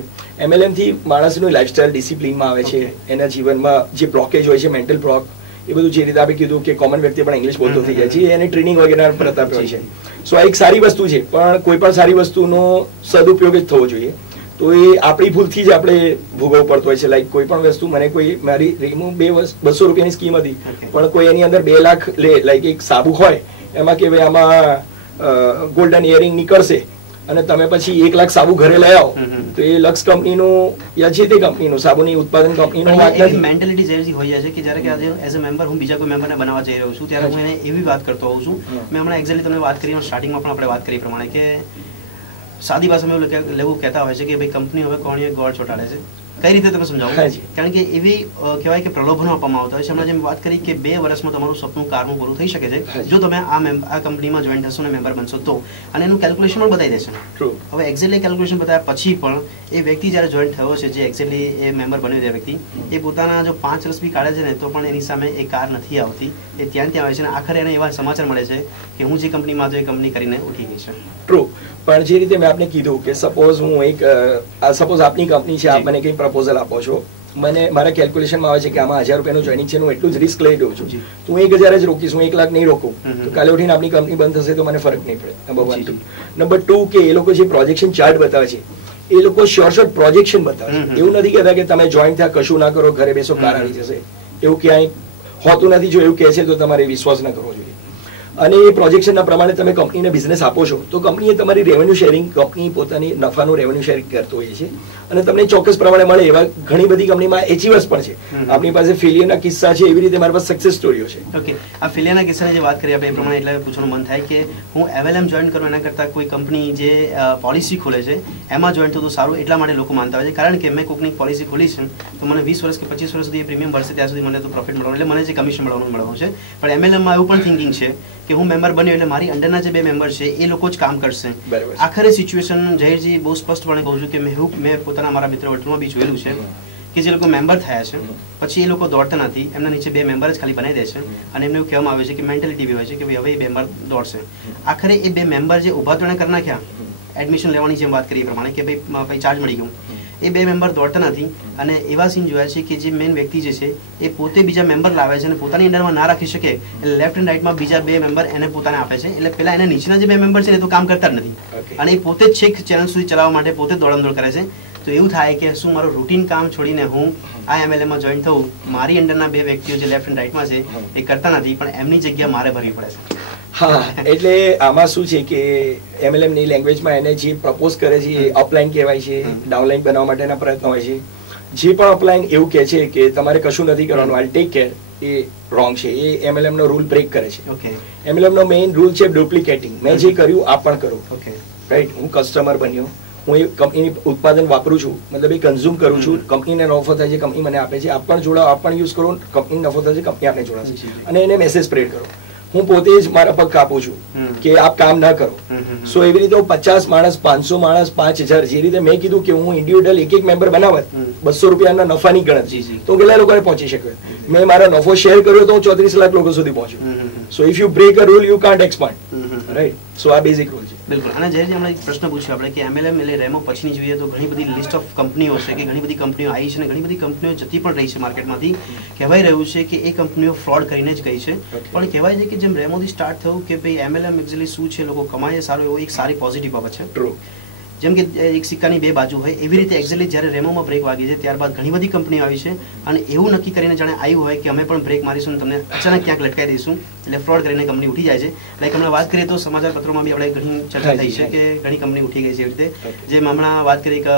MLM થી માણસનું લાઈફસ્ટાઈલ ડિસિપ્લિનમાં આવે છે, એના જીવનમાં જે બ્લોકેજ હોય છે, મેન્ટલ બ્લોક, એ બધું જે રીતે આપણે કીધું કે કોમન વ્યક્તિ પણ ઇંગ્લિશ બોલતો થઈ જાય છે, એને ટ્રેનિંગ વગેરે પ્રતાપ હોય છે. સો આ એક સારી વસ્તુ છે, પણ કોઈ પણ સારી વસ્તુનો સદુપયોગ જ થવો જોઈએ. તો એ આપણી ભૂલથી જ આપણે ભોગવવું પડતો હોય છે. લાઈક કોઈ પણ વસ્તુ મને કોઈ મારી 200 રૂપિયાની સ્કીમ હતી, પણ કોઈ એની અંદર 2 લાખ લે, લાઈક એક સાબુ હોય એમાં કે ભાઈ આમાં ગોલ્ડન ઇયરિંગ નીકળશે અને તમે પછી 1 લાખ સાબુ ઘરે લઈ આવો, તો એ લક્સ કંપનીનું યા જે તે કંપનીનું સાબુની ઉત્પાદન કંપનીનું વાત નથી. મેન્ટાલિટી જેવી હોય જાય છે કે જ્યારે કે આજે એઝ અ મેમ્બર હું બીજા કોઈ મેમ્બરને બનાવવા જઈ રહ્યો છું ત્યારે હું એને એવી વાત કરતો હોઉં છું. મેં હમણાં એક્ઝેક્ટલી તમને વાત કરી, સ્ટાર્ટિંગમાં પણ આપણે વાત કરી પ્રમાણે કે સાદી ભાષામાં એવું કહેતા હોય છે કે ભાઈ કંપની હવે કોણીએ ગોળ ચોટાડે છે. કઈ રીતે તમે સમજાવો? કારણ કે એવી કહેવાય કે પ્રલોભનો આપવામાં આવતા હોય છે. હમણાં જેમ વાત કરી કે 2 વર્ષમાં તમારું સપનું કારનું પૂરું થઈ શકે છે જો તમે આ કંપનીમાં જોઈન થશો ને મેમ્બર બનશો તો, અને એનું કેલ્ક્યુલેશન પણ બતાવી દેશે. હવે એક્ઝેક્ટલી કેલ્ક્યુલેશન બતાવ્યા પછી પણ એ વ્યક્તિ જ્યારે જોઈન થયો છે, જે એક્ઝેક્ટલી એ મેમ્બર બન્યો છે વ્યક્તિ, એ પોતાના જો 5 વર્ષ બી કાઢે છે ને તો પણ એની સામે એ કાર નથી આવતી, એ ત્યાં આવે છે. અને આખરે એને એવા સમાચાર મળે છે કે હું જે કંપનીમાં હતો એ કંપની કરીને ઉઠી ગઈ છે. ટ્રુ. પણ જે રીતે મેં આપને કીધું કે સપોઝ હું સપોઝ આપની કંપની છે, આપ મને કંઈ પ્રપોઝલ આપો છો, મને મારા કેલ્ક્યુલેશનમાં આવે છે કે આમાં 1000 રૂપિયાનું જોઈનિંગ છે, હું એટલું જ રિસ્ક લઈ દઉં છું, તો હું 1000 જ રોકીશ, હું 1 લાખ નહીં રોકું, તો કાલે ઉઠીને આપણી કંપની બંધ થશે તો મને ફરક નહીં પડે. નંબર 1. નંબર 2 કે એ લોકો જે પ્રોજેક્શન ચાર્ટ બતાવે છે એ લોકો શોર્ટ પ્રોજેક્શન બતાવે છે. એવું નથી કહેતા કે તમે જોઈન થયા કશું ના કરો, ઘરે બેસો કાર આવી જશે, એવું ક્યાંય હોતું નથી. જો એવું કહે છે તો તમારે વિશ્વાસ ન કરવો જોઈએ. અને એ પ્રોજેક્શનના પ્રમાણે તમે કંપનીને બિઝનેસ આપો છો તો કંપનીએ તમારી રેવન્યુ શેરિંગ, કંપની પોતાની નફાનું રેવન્યુ શેરિંગ કરતો હોય છે અને તમને ચોક્કસ પ્રમાણે મળે. એવા ઘણી બધી કંપનીમાં એચીવર્સ પણ છે. આપણી પાસે ફેલિયરના કિસ્સા છે, એવી રીતે મારી પાસે સક્સેસ સ્ટોરીઓ છે. ઓકે, આ ફેલિયરના કિસ્સાની જે વાત કરીએ આપણે એ પ્રમાણે એટલે પૂછવાનું મન થાય કે હું MLM જોઈન કરું એના કરતાં કોઈ કંપની જે પોલિસી ખોલે છે એમાં જોઈન થતું સારું, એટલા માટે લોકો માનતા હોય છે. કારણ કે મેં કોઈકની પોલિસી ખોલી છે તો મને 20 વર્ષ કે 25 વર્ષ સુધી એ પ્રીમિયમ ભરશે, ત્યાં સુધી મને તો પ્રોફિટ મળવાનું, એટલે મને જે કમિશન મળવાનું છે. પણ MLMમાં એવું પણ થિંકિંગ છે કે હું મેમ્બર બન્યો એટલે મારી અંડરના જે 2 મેમ્બર છે એ લોકો જ કામ કરશે. આખરે સિચ્યુએશન જાહેરજી બહુ સ્પષ્ટપણે કહું છું કે મેં પોતાના મારા મિત્રો વર્તુળમાં બી જોયેલું છે કે જે લોકો મેમ્બર થયા છે પછી એ લોકો દોડતા નથી, એમના નીચે 2 મેમ્બર જ ખાલી બનાવી દે છે અને એમને એવું કહેવામાં આવે છે કે મેન્ટાલિટી બી હોય છે કે ભાઈ હવે એ મેમ્બર દોડશે. આખરે એ 2 મેમ્બર જે ઊભા તોડે કરી નાખ્યા, એડમિશન લેવાની જેમ વાત કરીએ એ પ્રમાણે કે ભાઈ ચાર્જ મળી ગયું, એ 2 મેમ્બર દોડતા નથી. અને એવા સીન જોયા છે કે જે મેઇન વ્યક્તિ જે છે એ પોતે બીજા મેમ્બર લાવે છે અને પોતાની અંડરમાં ના રાખી શકે એટલે લેફ્ટ એન્ડ રાઇટમાં બીજા 2 મેમ્બર એને પોતાને આપે છે. એટલે પેલા એના નીચેના જે 2 મેમ્બર છે એ તો કામ કરતા જ નથી અને એ પોતે જ છેક ચેનલ સુધી ચલાવવા માટે પોતે દોડમદોડ કરે છે. તો એવું થાય કે શું મારું રૂટીન કામ છોડીને હું આ MLMમાં જોઈન થવું, મારી અંડરના 2 વ્યક્તિઓ જે લેફ્ટ એન્ડ રાઇટમાં છે એ કરતા નથી પણ એમની જગ્યા મારે ભરવી પડે છે. હા, એટલે આમાં શું છે કે MLM ની લેંગ્વેજમાં એને જે પ્રપોઝ કરે છે એ અપલાઈન કહેવાય છે, ડાઉનલાઈન બનાવવા માટેના પ્રયત્નો હોય છે. જે પણ અપલાઈન એવું કહે છે કે તમારે કશું નથી કરવાનું, I take care, A wrong છે. એ MLM નો રૂલ બ્રેક કરે છે. MLM નો મેઇન રૂલ છે ડુપ્લિકેટિંગ. મેં જે કર્યું આપ પણ કરો, રાઈટ. હું કસ્ટમર બન્યો, હું એ કંપનીની ઉત્પાદન વાપરું છું, મતલબ એ કન્ઝ્યુમ કરું છું, કંપનીને નફો થાય છે, કંપની મને આપે છે, આપ પણ જોડાઓ, આપ પણ યુઝ કરો, કંપની નફો થાય છે, કંપની આપને જોડાશે અને એને મેસેજ સ્પ્રેડ કરો. હું પોતે જ મારા પગ કાપું છું કે આપ કામ ના કરો. સો એવી રીતે હું 50 માણસ, 500 માણસ, 5000, જે રીતે મેં કીધું કે હું ઇન્ડિવિડ્યુઅલ એક મેમ્બર બનાવત 200 રૂપિયાના નફાની ગણતરી તો કેટલા લોકોને પહોંચી શકે. મેં મારા નફો શેર કર્યો તો હું 34 લાખ લોકો સુધી પહોંચ્યો. So if you break a rule you can't expand, right. So આ બેઝિક રૂલ છે. બિલકુલ. અને જે હમણાં એક પ્રશ્ન પૂછ્યો આપણે કે MLM એટલે રેમો પછીની જોઈએ તો ઘણી બધી લિસ્ટ ઓફ કંપનીઓ છે કે ઘણી બધી કંપનીઓ આવી છે અને ઘણી બધી કંપનીઓ જતી પણ રહી છે માર્કેટમાંથી. કહેવાય રહ્યું છે કે એ કંપનીઓ ફ્રોડ કરીને જ ગઈ છે. પણ કહેવાય છે કે જેમ રેમોથી સ્ટાર્ટ થયું કે ભાઈ MLM એક્ચ્યુઅલી શું છે, લોકો કમાય સારું, એવો એક સારી પોઝિટિવ બાબત છે. ટ્રુ. જેમ કે એક સિક્કાની બે બાજુ હોય એવી રીતે એક્ઝેક્ટલી જ્યારે રેમોમાં બ્રેક વાગી છે ત્યારબાદ ઘણી બધી કંપનીઓ આવી છે અને એવું નક્કી કરીને જાણે આવ્યું હોય કે અમે પણ બ્રેક મારીશું અને તમને અચાનક ક્યાંક લટકાઈ દઈશું, એટલે ફ્રોડ કરીને કંપની ઉઠી જાય છે. લાઈક હમણાં વાત કરીએ તો સમાચાર પત્રોમાં બી આપણે ઘણી ચર્ચા થઈ છે કે ઘણી કંપની ઉઠી ગઈ છે એવી રીતે. જેમ હમણાં વાત કરી કે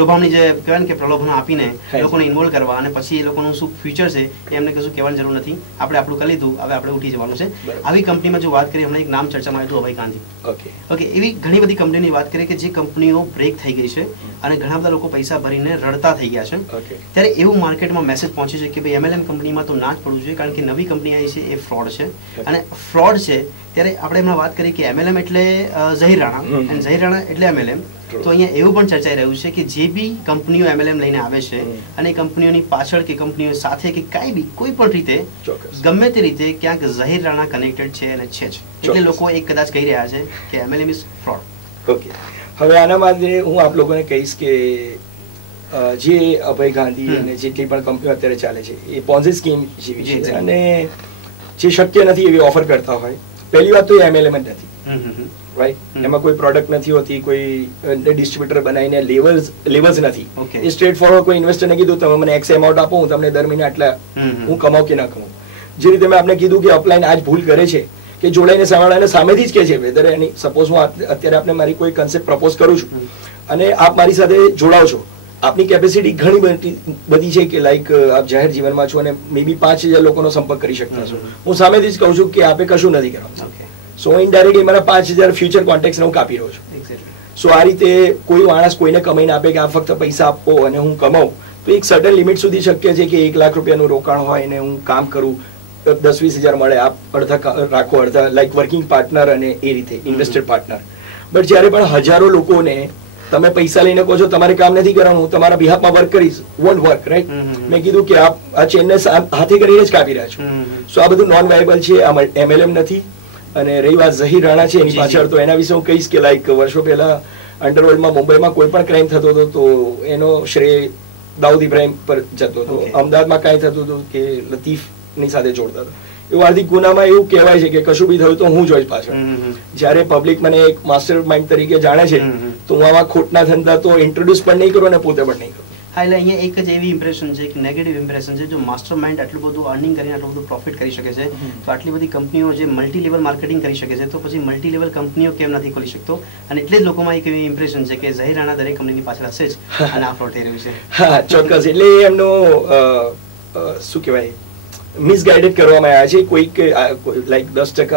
લોભામણી જે કહેવાય ને કે પ્રલોભન આપીને લોકોને ઇન્વોલ્વ કરવા અને પછી એ લોકોનું શું ફ્યુચર છે એ એમને કશું કહેવાની જરૂર નથી, આપણે આપણું કરી લીધું, હવે આપણે ઉઠી જવાનું છે. આવી કંપનીમાં જો વાત કરીએ, હમણાં એક નામ ચર્ચામાં આવ્યું અભય ગાંધી. ઓકે, એવી ઘણી બધી કંપનીની વાત કરીએ કે જે કંપનીઓ બ્રેક થઈ ગઈ છે અને ઘણા બધા લોકો પૈસા ભરીને રડતા થઈ ગયા છે. ત્યારે એવું માર્કેટમાં મેસેજ પહોંચે છે કે ભાઈ MLM કંપનીમાં તો ના જ પડવું જોઈએ કારણ કે નવી કંપની આવી છે એ ફ્રોડ છે. અને ફ્રોડ છે ત્યારે આપણે હમણાં વાત કરીએ કે MLM એટલે ઝહીર રાણા અને ઝહીર રાણા એટલે MLM. તો અહીંયા એવું પણ ચર્ચાઈ રહ્યું છે કે જે બી કંપનીઓ MLM લઈને આવે છે અને કંપનીઓની પાછળ કે કંપનીઓ સાથે કે કાંઈ બી કોઈ પણ રીતે ગમે તે રીતે ક્યાંક ઝહીર રાણા કનેક્ટેડ છે અને છે જ, એટલે લોકો એક કદાચ કહી રહ્યા છે કે MLM ઇઝ ફ્રોડ. ઓકે, હવે આના માટે હું આપ લોકોને કહીશ કે જે અભય ગાંધી અને જેટલી પણ કંપનીઓ અત્યારે ચાલે છે એ પોન્ઝી સ્કીમ જેવી છે અને જે શક્ય નથી એવી ઓફર કરતા હોય. પહેલી વાત તો એ MLM જ નથી, રાઈટ. એમાં કોઈ પ્રોડક્ટ નથી હોતી, કોઈ ડિસ્ટ્રીબ્યુટર બનાવીને લેવલ્સ નથી. એ સ્ટ્રેટ ફોરવર્ડ કોઈ ઇન્વેસ્ટરને કીધું તમે મને એક્સ એમાઉન્ટ આપો, હું તમને દર મહિને આટલા હું કમાઉં કે ના કમાઉં. જે રીતે મેં આપને કીધું કે અપલાઈન આજ ભૂલ કરે છે કે જોડાઈને સામેવાળાને સામેથી જ કહે છે વેધર એની સપોઝ હું અત્યારે આપને મારી કોઈ કન્સેપ્ટ પ્રપોઝ કરું છું અને આપ મારી સાથે જોડાવ છો, આપની કેપેસિટી ઘણી બધી છે કે લાઈક આપ જાહેર જીવનમાં છો અને મે બી 5000 લોકોનો સંપર્ક કરી શકતા છો. હું સામેથી જ કહું છું કે આપે કશું નથી કરવાનું. સો ઇનડાયરેક્ટલી મારા 5000 ફ્યુચર કોન્ટેક્ટ હું કાપી રહ્યો છું. સો આ રીતે કોઈ માણસ કોઈને કમાઈને આપે કે આ ફક્ત પૈસા આપો અને હું કમાઉં તો એક સર્ટન લિમિટ સુધી શક્ય છે કે 1 લાખ રૂપિયાનું રોકાણ હોય અને હું કામ કરું, 10-20 હજાર મળે, આપ અડધા રાખો, અડધા લાઈક વર્કિંગ પાર્ટનર અને એ રીતે ઇન્વેસ્ટેડ પાર્ટનર. બટ જ્યારે પણ હજારો લોકોને તમે પૈસા લઈને કહો છો તમારે કામ નથી કરવાનું, હું તમારા બિહાફમાં વર્ક કરીશ, વોન્ટ વર્ક, રાઈટ. મેં કીધું કે આપ આ ચેનને હાથે કરીને જ કાપી રહ્યા છો. સો આ બધું નોન વાયબલ છે, આ MLM નથી. અને રહી વાત ઝહીર રાણા છે એની પાછળ, તો એના વિશે હું કહીશ કે લાઈક વર્ષો પહેલા અંડરવર્લ્ડમાં મુંબઈમાં કોઈ પણ ક્રાઇમ થતો હતો તો એનો શ્રેય દાઉદ ઇબ્રાહિમ પર જતો હતો. અમદાવાદમાં કાંઈ થતું હતું કે લતીફની સાથે જોડતા હતા. એવું આર્થિક ગુનામાં એવું કહેવાય છે કે કશું બી થયું તો હું જોઈશ પાછળ. જ્યારે પબ્લિક મને એક માસ્ટર માઇન્ડ તરીકે જાણે છે તો હું આવા ખોટના ધંધા તો ઇન્ટ્રોડ્યુસ પણ નહીં કરું અને પોતે પણ નહીં કરું. હા, એટલે અહીંયા એક જ એવી ઇમ્પ્રેશન છે કે નેગેટિવ ઇમ્પ્રેશન છે. જો માસ્ટર માઇન્ડ આટલું બધું અર્નિંગ કરીને આટલું બધું પ્રોફિટ કરી શકે છે તો આટલી બધી કંપનીઓ જે મલ્ટી લેવલ માર્કેટિંગ કરી શકે છે તો પછી મલ્ટી લેવલ કંપનીઓ કેમ નથી ખોલી શકતો? અને એટલે જ લોકોમાં એક એવી ઇમ્પ્રેશન છે કે ઝહીર રાણા દરેક કંપનીની પાછળ હશે જ અને આ ફ્રોડ થઈ રહ્યું છે. હા, ચોક્કસ. એટલે એમનો શું કહેવાય મિસગાઈડેડ કરવામાં આવ્યા છે. કોઈક લાઈક 10%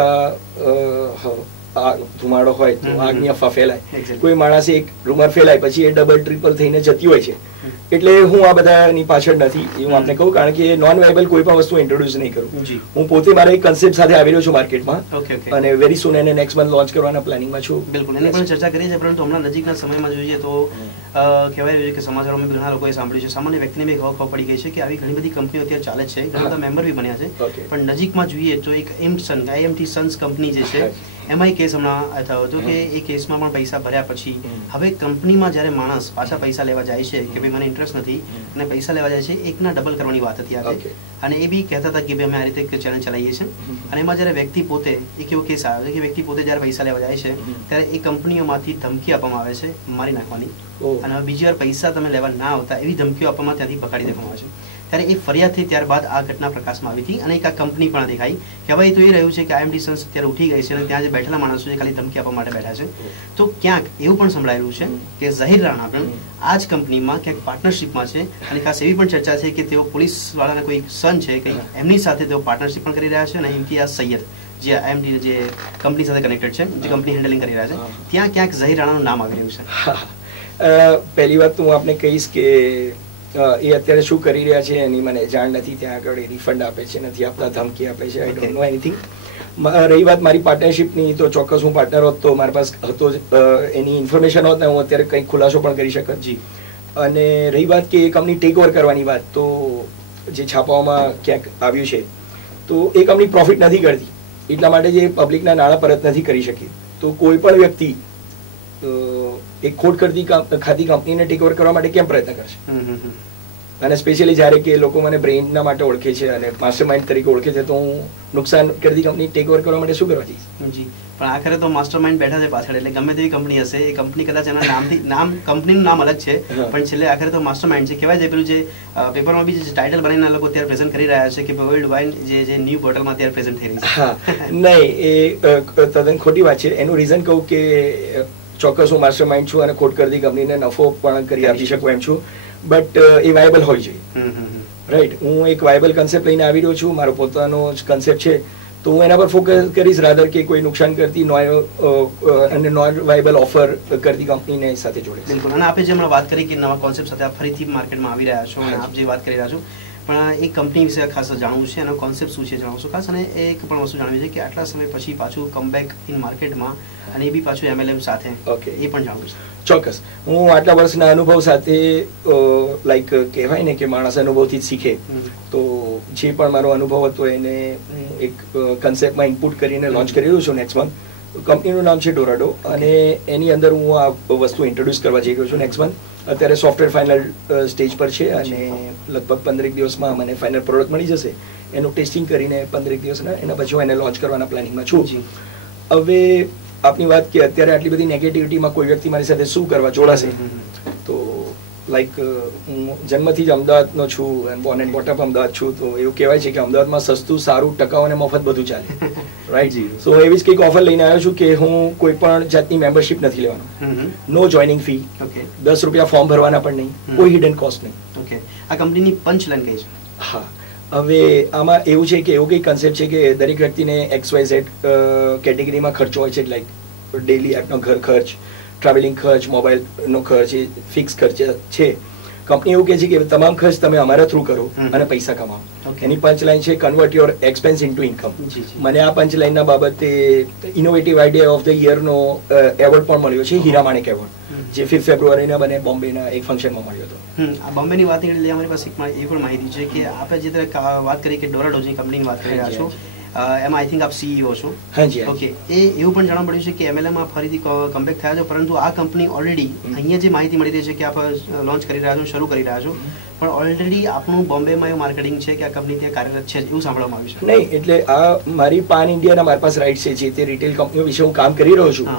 ધુમાડો હોય તો આગની અફવા ફેલાય, કોઈ માણસે એક રૂમર ફેલાય પછી એ ડબલ ટ્રિપલ થઈને જતી હોય છે. એટલે હું આ બધાની પાછળ નથી એ હું આપને કહું, કારણ કે નોન વાયબલ કોઈ પણ વસ્તુ ઇન્ટ્રોડ્યુસ નહીં કરું. હું પોતે મારા એક કન્સેપ્ટ સાથે આવી રહ્યો છું માર્કેટમાં અને વેરી સૂન એને નેક્સ્ટ મંથ લોન્ચ કરવાના પ્લાનિંગમાં છું. બિલકુલ, એને પણ ચર્ચા કરી છે. પરંતુ હમણાં નજીકના સમયમાં જોઈએ તો કહેવાય રહ્યું છે કે સમાચારોમાં ઘણા લોકોએ સાંભળ્યું છે, સામાન્ય વ્યક્તિને બી ખબર પડી ગઈ છે કે આવી ઘણી બધી કંપનીઓ અત્યારે ચાલે છે, ઘણા બધા મેમ્બર બી બન્યા છે. પણ નજીકમાં જોઈએ તો એક IMT સન્સ કંપની જે છે એમાં કેસ હમણાં થયો હતો કે એ કેસમાં પણ પૈસા ભર્યા પછી હવે કંપનીમાં જ્યારે માણસ પાછા પૈસા લેવા જાય છે કે ભાઈ મને ઇન્ટરેસ્ટ નથી અને પૈસા લેવા જાય છે, એકના ડબલ કરવાની વાત હતી આજે. અને એ બી કહેતા હતા કે ભાઈ અમે આ રીતે એક ચેનલ ચલાવીએ છીએ. અને એમાં જ્યારે વ્યક્તિ પોતે એક એવો કેસ આવ્યો છે કે વ્યક્તિ પોતે જ્યારે પૈસા લેવા જાય છે ત્યારે એ કંપનીઓમાંથી ધમકી આપવામાં આવે છે મારી નાખવાની, અને હવે બીજી વાર પૈસા તમે લેવા ના આવતા એવી ધમકીઓ આપવામાં ત્યાંથી પકડી દેવામાં આવે છે. ત્યારે એ ફરિયાદ થઈ ત્યારબાદ આ ઘટના પ્રકાશમાં આવી હતી અને એક આ કંપની પણ દેખાઈ કે હવે એ તો એ રહ્યું છે કે IMT સન્સ અત્યારે ઉઠી ગઈ છે અને ત્યાં જે બેઠેલા માણસો છે ખાલી ધમકી આપવા માટે બેઠા છે. તો ક્યાંક એવું પણ સંભળાયેલું છે કે ઝહીર રાણા પણ આ જ કંપનીમાં ક્યાંક પાર્ટનરશિપમાં છે અને ખાસ એવી પણ ચર્ચા છે કે તેઓ પોલીસ વાળાના કોઈ સન છે કે એમની સાથે તેઓ પાર્ટનરશિપ પણ કરી રહ્યા છે અને ઇમ્તિયાઝ સૈયદ જે IMT જે કંપની સાથે કનેક્ટેડ છે, જે કંપની હેન્ડલિંગ કરી રહ્યા છે, ત્યાં ક્યાંક ઝહીર રાણાનું નામ આવી રહ્યું છે. પહેલી વાત તો હું આપને કહીશ કે એ અત્યારે શું કરી રહ્યા છે એની મને જાણ નથી. ત્યાં આગળ એ રિફંડ આપે છે, નથી આપતા, ધમકી આપે છે. I don't know anything. રહી વાત મારી પાર્ટનરશિપની, તો ચોક્કસ હું પાર્ટનર હોત તો મારી પાસે હતો એની ઇન્ફોર્મેશન હોત ને હું અત્યારે કંઈક ખુલાસો પણ કરી શકત. જી. અને રહી વાત કે એ કંપની ટેક ઓવર કરવાની વાત, તો જે છાપાઓમાં ક્યાંક આવ્યું છે, તો એ કંપની પ્રોફિટ નથી કરતી, એટલા માટે જે પબ્લિકના નાણાં પરત નથી કરી શકી. તો કોઈ પણ વ્યક્તિ એક ખોટ ખાતી કંપનીને ટેક ઓવર કરવા માટે કેમ પ્રયત્ન કરશે? અને સ્પેશિયલી જ્યારે કે લોકો મને બ્રેઇનના માટે ઓળખે છે અને માસ્ટર માઇન્ડ તરીકે ઓળખે છે, તો હું નુકસાન કરતી કંપની ટેક ઓવર કરવા માટે શું કરવા જઈશ? જી, પણ આખરે તો માસ્ટર માઇન્ડ બેઠા છે પાછળ, એટલે ગમે તેવી કંપની હશે, એ કંપની કદાચ એના કંપનીનું નામ અલગ છે, પણ છેલ્લે આખરે તો માસ્ટર માઇન્ડ છે. કહેવાય છે પેલું જે પેપરમાં બી જે ટાઇટલ બનાવીને લોકો અત્યારે પ્રેઝન્ટ કરી રહ્યા છે કે વર્લ્ડ વાઇડ જે ન્યૂ પોર્ટલમાં અત્યારે પ્રેઝન્ટ થઈ રહી છે. હા, નહીં, એ તદ્દન ખોટી વાત છે. એનું રીઝન કહું કે ચોક્કસ હું માસ્ટર માઇન્ડ છું અને ખોટ કરતી કંપનીને નફો પણ કરી આપી શકું એમ છું, બટ એ વાયબલ હોય છે. રાઈટ, હું એક વાયબલ કન્સેપ્ટ લઈને આવી રહ્યો છું, મારો પોતાનો જ કન્સેપ્ટ છે, તો હું એના પર ફોકસ કરીશ રાધર કે કોઈ નુકસાન કરતી અને નોન વાયબલ ઓફર કરતી કંપનીને સાથે જોડે. બિલકુલ. અને આપે જે હમણાં વાત કરી કે નવા કોન્સેપ્ટ સાથે આપ ફરીથી માર્કેટમાં આવી રહ્યા છો અને આપ જે વાત કરી રહ્યા છો, પણ એક કંપની વિશે ખાસ જાણવું છે, એનો કોન્સેપ્ટ શું છે જણાવશો ખાસ? અને એક પણ વસ્તુ જાણવી છે કે આટલા સમય પછી પાછું કમબેક ઇન માર્કેટમાં અને એ બી પાછું MLM સાથે, ઓકે, એ પણ જાણવું છે. ચોક્કસ. હું આટલા વર્ષના અનુભવ સાથે લાઈક કહેવાય ને કે માણસ અનુભવથી જ શીખે, તો જે પણ મારો અનુભવ હતો એને એક કન્સેપ્ટમાં ઇનપુટ કરીને લોન્ચ કરી રહ્યો છું નેક્સ્ટ મંથ. કંપનીનું નામ છે ડોરાડો અને એની અંદર હું આ વસ્તુ ઇન્ટ્રોડ્યુસ કરવા જઈ રહ્યો છું નેક્સ્ટ મંથ. અત્યારે સોફ્ટવેર ફાઇનલ સ્ટેજ પર છે અને લગભગ 15 દિવસમાં મને ફાઇનલ પ્રોડક્ટ મળી જશે. એનું ટેસ્ટિંગ કરીને 15 દિવસના એના પછી હું એને લોન્ચ કરવાના પ્લાનિંગમાં છું. હવે આપની વાત કે અત્યારે આટલી બધી નેગેટિવિટીમાં કોઈ વ્યક્તિ મારી સાથે શું કરવા જોડાશે, તો લાઈક હું જન્મથી જ અમદાવાદનો છું એન્ડ બોર્ન એન્ડ બોટઅપ અમદાવાદ છું, તો એવું કહેવાય છે કે અમદાવાદમાં સસ્તું, સારું, ટકાઉ અને મફત બધું ચાલે. રાઈટ, સો એવી જ કંઈક ઓફર લઈને આવ્યો છું કે હું કોઈ પણ જાતની મેમ્બરશિપ નથી લેવાનો, નો જોઈનિંગ ફી, 10 રૂપિયા ફોર્મ ભરવાના પણ નહીં, કોઈ હિડન કોસ્ટ નહીં. ઓકે, આ કંપનીની પંચ લાઈન કઈ છે? હા, હવે આમાં એવું છે કે એવું કંઈ કન્સેપ્ટ છે કે દરેક વ્યક્તિને XYZ કેટેગરીમાં ખર્ચો હોય છે, લાઈક ડેલી આપનો ઘર ખર્ચ, ટ્રાવેલિંગ ખર્ચ, મોબાઈલનો ખર્ચ, એ ફિક્સ ખર્ચ છે. કંપની એવું કહે છે કે તમામ ખર્ચ તમે અમારા થ્રુ કરો અને પૈસા કમાઓ. એની પંચલાઈન છે convert your expense into income. મને આ પંચલાઈનના બાબતે ઇનોવેટિવ આઈડિયા ઓફ ધ યરનો એવોર્ડ પણ મળ્યો છે, હીરા માણેક એવોર્ડ, જે 5 ફેબ્રુઆરીના મને બોમ્બેના એક ફંક્શનમાં મળ્યો હતો. આ બોમ્બેની વાત એટલે અમારી પાસે એ પણ માહિતી છે કે આપણે જે વાત કરી કે ડોરાડોની કંપનીની વાત કરી રહ્યા છો, એમાં આઈ થિંક આપ CEO છો. હાજી. ઓકે, એ એવું પણ જાણવા મળ્યું છે કે MLM માં ફરીથી કમબેક થયા છો, પરંતુ આ કંપની ઓલરેડી અહીંયા જે માહિતી મળી રહી છે કે આપ લોન્ચ કરી રહ્યા છો, શરૂ કરી રહ્યા છો, પણ ઓલરેડી આપણું બોમ્બેમાં એવું માર્કેટિંગ છે કે આ કંપની ત્યાં કાર્યરત છે એવું સાંભળવામાં આવ્યું છે. નહીં, એટલે આ મારી પાન ઇન્ડિયાના મારી પાસે રાઇટ્સ છે, જે તે રિટેલ કંપનીઓ વિશે હું કામ કરી રહ્યો છું,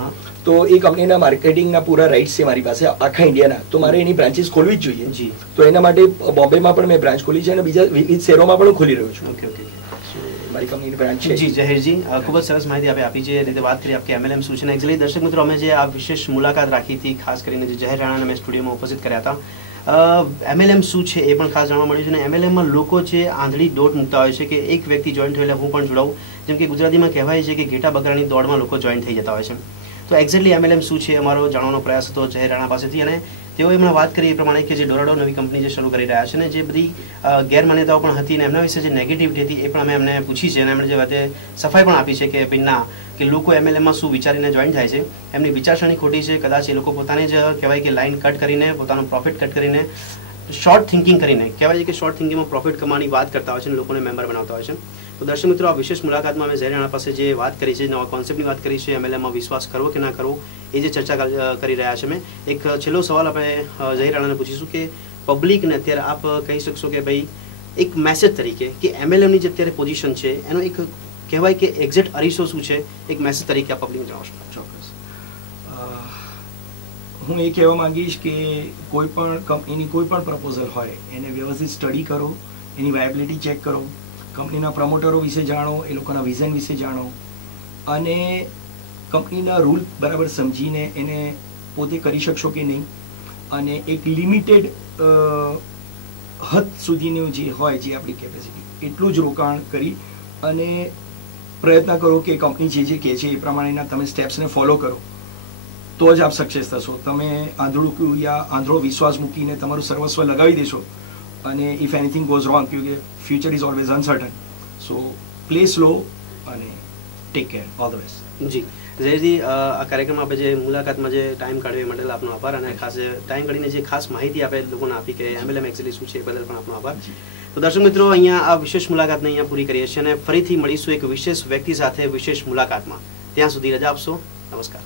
તો એ કંપનીના માર્કેટિંગના પૂરા રાઇટ્સ છે મારી પાસે આખા ઇન્ડિયાના, તો મારે એની બ્રાન્ચીસ ખોલવી જ જોઈએ. તો એના માટે બોમ્બેમાં પણ મેં બ્રાન્ચ ખોલી છે અને બીજા વિવિધ શહેરોમાં પણ ખોલી રહ્યો છું. ઓકે, ઓકે, મારી કંપનીની બ્રાન્ચ છે. જી જહેરજી, ખૂબ જ સરસ માહિતી આપી છે, રીતે વાત કરી આપકે MLM શું છે. એકચ્યુઅલી દર્શક મિત્રો, અમે જે આ વિશેષ મુલાકાત રાખી હતી, ખાસ કરીને જે જહેર રાણાને મેં સ્ટુડિયોમાં ઉપસ્થિત કર્યા હતા, MLM શું છે એ પણ ખાસ જાણવા મળ્યું છે. અને MLMમાં લોકો જે આંધળી દોટ મૂકતા હોય છે કે એક વ્યક્તિ જોઈન થયો એટલે હું પણ જોડાવું, જેમ કે ગુજરાતીમાં કહેવાય છે કે ઘેટા બકરાની દોડમાં લોકો જોઈન થઈ જતા હોય છે. તો એક્ઝેક્ટલી MLM શું છે અમારો જાણવાનો પ્રયાસ હતો જહેર રાણા પાસેથી, અને તેઓએ એમણે વાત કરી એ પ્રમાણે કે જે ડોરાડો નવી કંપની જે શરૂ કરી રહ્યા છે ને જે બધી ગેરમાન્યતાઓ પણ હતી ને એમના વિશે જે નેગેટિવિટી હતી એ પણ અમે એમને પૂછી છે અને એમણે જે વાતે સફાઈ પણ આપી છે કે ભાઈ ના, કે લોકો MLMમાં શું વિચારીને જોઈન થાય છે, એમની વિચારસરણી ખોટી છે. કદાચ એ લોકો પોતાની જ કહેવાય કે લાઈન કટ કરીને, પોતાનું પ્રોફિટ કટ કરીને, શોર્ટ થિંકિંગ કરીને, કહેવાય છે કે શોર્ટ થિંકિંગમાં પ્રોફિટ કમાવાની વાત કરતા હોય છે અને લોકોને મેમ્બર બનાવતા હોય છે. તો દર્શક મિત્રો, આ વિશેષ મુલાકાતમાં અમે જહેર રાણા પાસે જે વાત કરી છે, નવા કોન્સેપ્ટની વાત કરી છે, MLMમાં વિશ્વાસ કરવો કે ના કરવો, એ જે ચર્ચા કરી રહ્યા છે. મેં એક છેલ્લો સવાલ આપણે જહેર રાણાને પૂછીશું કે પબ્લિકને અત્યારે આપ કહી શકશો કે ભાઈ એક મેસેજ તરીકે કે MLMની જે અત્યારે પોઝિશન છે એનો એક કહેવાય કે એક્ઝેક્ટ અરીસો શું છે, એક મેસેજ તરીકે આપ પબ્લિકને જણાવશો? ચોક્કસ. હું એ કહેવા માંગીશ કે કોઈ પણ કંપનીની કોઈ પણ પ્રપોઝલ હોય એને વ્યવસ્થિત સ્ટડી કરો, એની વાયબિલિટી ચેક કરો, કંપનીના પ્રમોટરો વિશે જાણો, એ લોકોના વિઝન વિશે જાણો અને કંપનીના રૂલ બરાબર સમજીને એને પોતે કરી શકશો કે નહીં, અને એક લિમિટેડ હદ સુધીનું જે હોય જે આપણી કેપેસિટી એટલું જ રોકાણ કરી અને પ્રયત્ન કરો કે કંપની જે કહે છે એ પ્રમાણેના તમે સ્ટેપ્સને ફોલો કરો તો જ આપ સક્સેસ થશો. તમે આંધળું યા આંધળો વિશ્વાસ મૂકીને તમારું સર્વસ્વ લગાવી દેશો અને ઇફ એનીથિંગ ગોઝ રોંગ, કે future is always uncertain. So play slow અને take care. All the best. જી જયજી, આ કાર્યક્રમ આપણે જે મુલાકાતમાં જે ટાઈમ કાઢ્યો એ માટે આપનો આભાર, અને ખાસ ટાઈમ કાઢીને જે ખાસ માહિતી આપણે લોકોને આપી કે MLM એકચ્યુઅલી શું છે એ બદલ પણ આપનો આભાર. તો દર્શક મિત્રો, અહીંયા આ વિશેષ મુલાકાતને અહીંયા પૂરી કરીએ છીએ અને ફરીથી મળીશું એક વિશેષ વ્યક્તિ સાથે વિશેષ મુલાકાતમાં. ત્યાં સુધી રજા આપશો. નમસ્કાર.